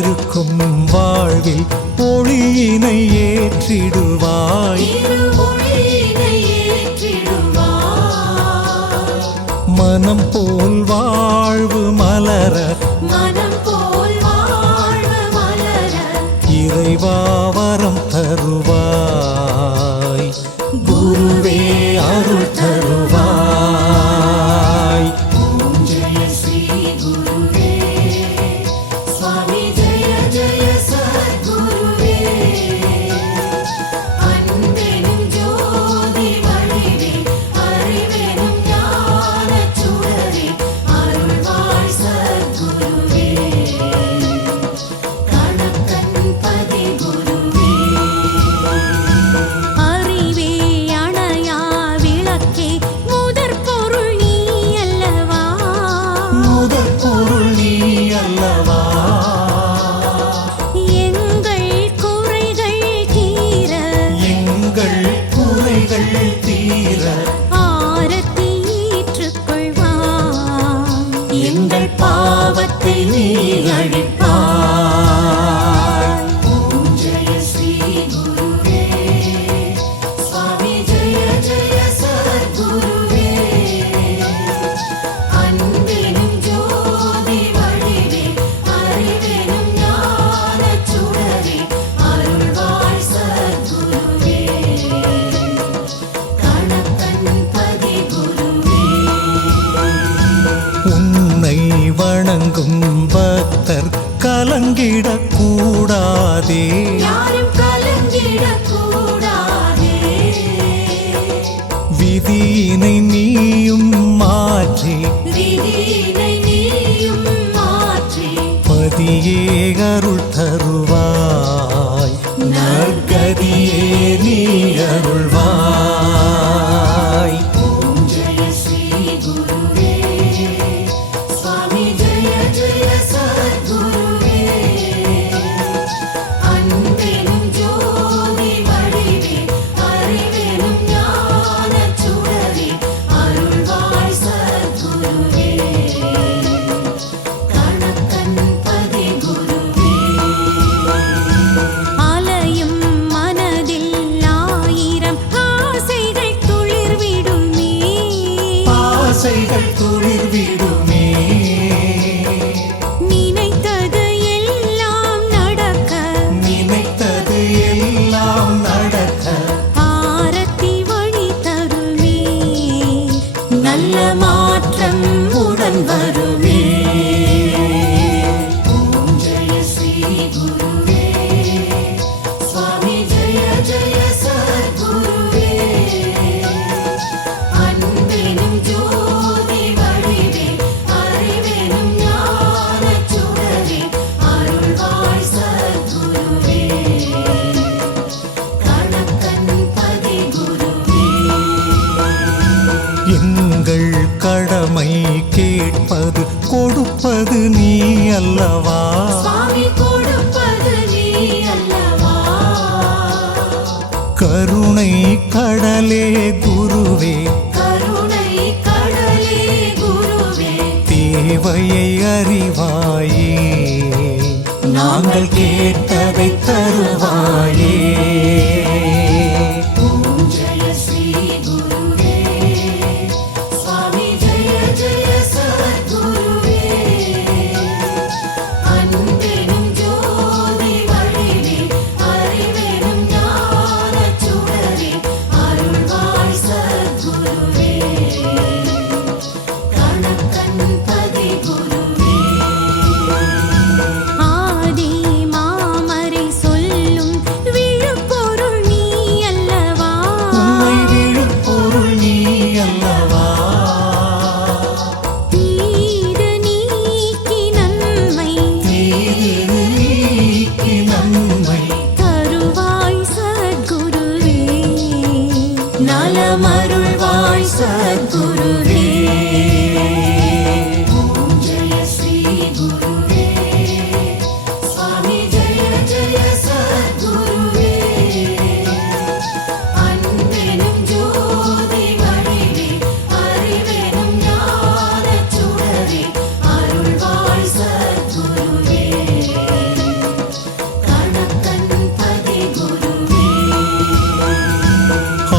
இருக்கும் வாழ்வில் ஒளியினை ஏற்றிடுவாய். மனம் போல் வாழ்வு மலர மனம் போல் வாழ்வு மலர இறைவாவரம் தருவாய். ഭക്തർ കലങ്കിടക്കൂടാതെ. വിധിയിനെ നീയും മാറ്റി. പതിയേകരുൾ തരുവായി. നർഗതിയേ നീ അരുൾവ அலைகள் துளிர்விடுமே நினைத்தது எல்லாம் நடக்க. நினைத்தது எல்லாம் நடக்க. ஆரத்தி வழி மாற்றம் உடன் வரும். நாங்கள் கேட்போம்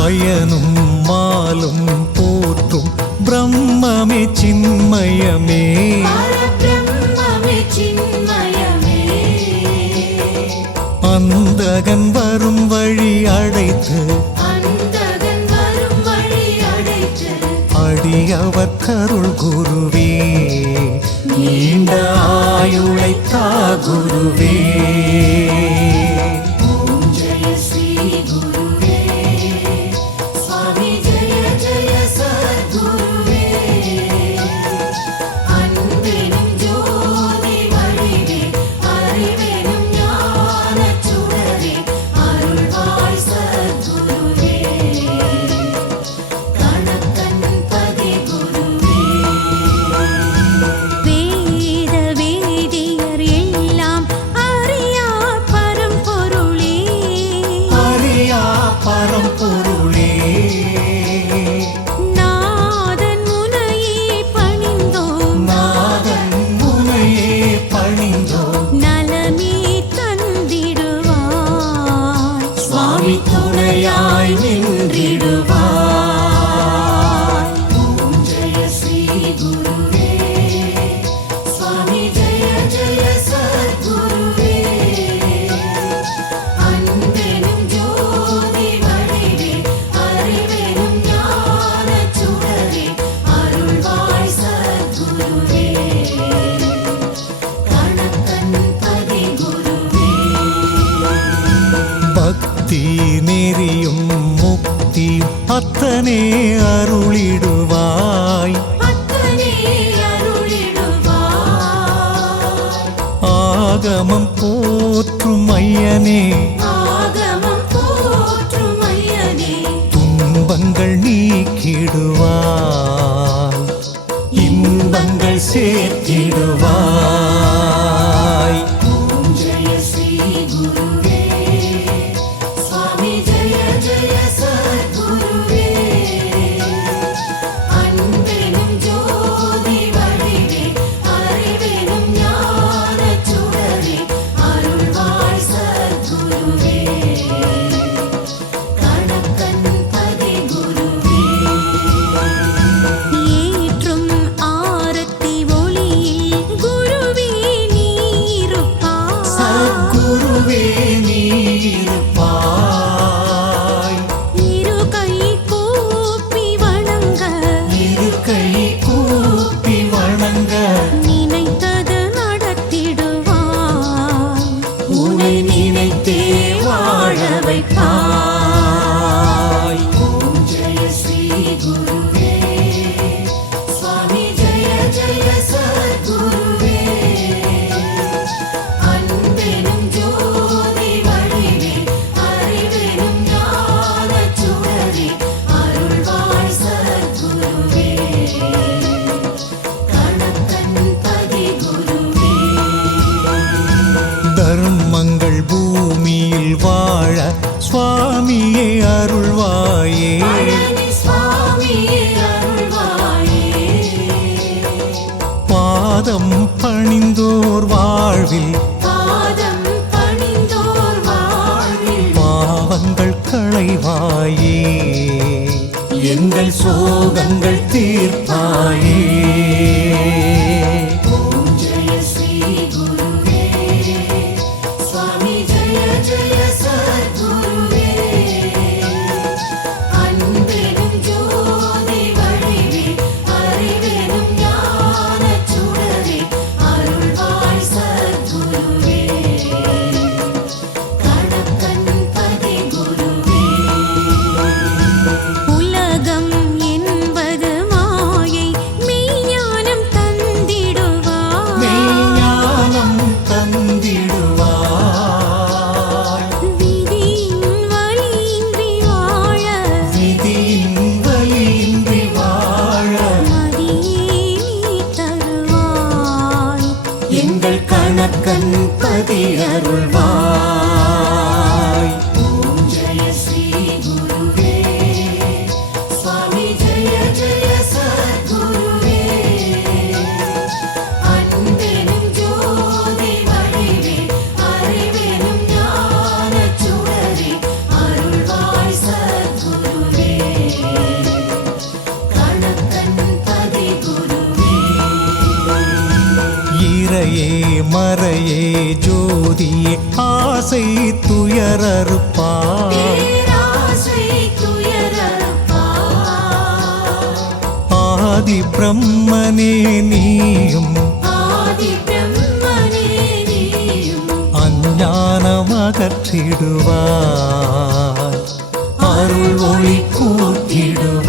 மாயனும் மாலும் போற்றும் பிரம்மமே சின்மயமே. அந்தகன் வரும் வழி அடைத்து அடியவர் கருள் குருவே. நீண்ட ஆயுளைத்தா குருவே. ஆகமம் போற்றும் ஐயனே. துன்பங்கள் நீக்கிடுவார் இன்பங்கள் சேர்த்திடுவார் களைவாயே எங்கள் சோகங்கள் தீர்ப்பாயே. பிரம்மனே நீயும் அஞ்ஞானமகற்றிடுவார் அருள் ஒளி கூட்டிடுவார்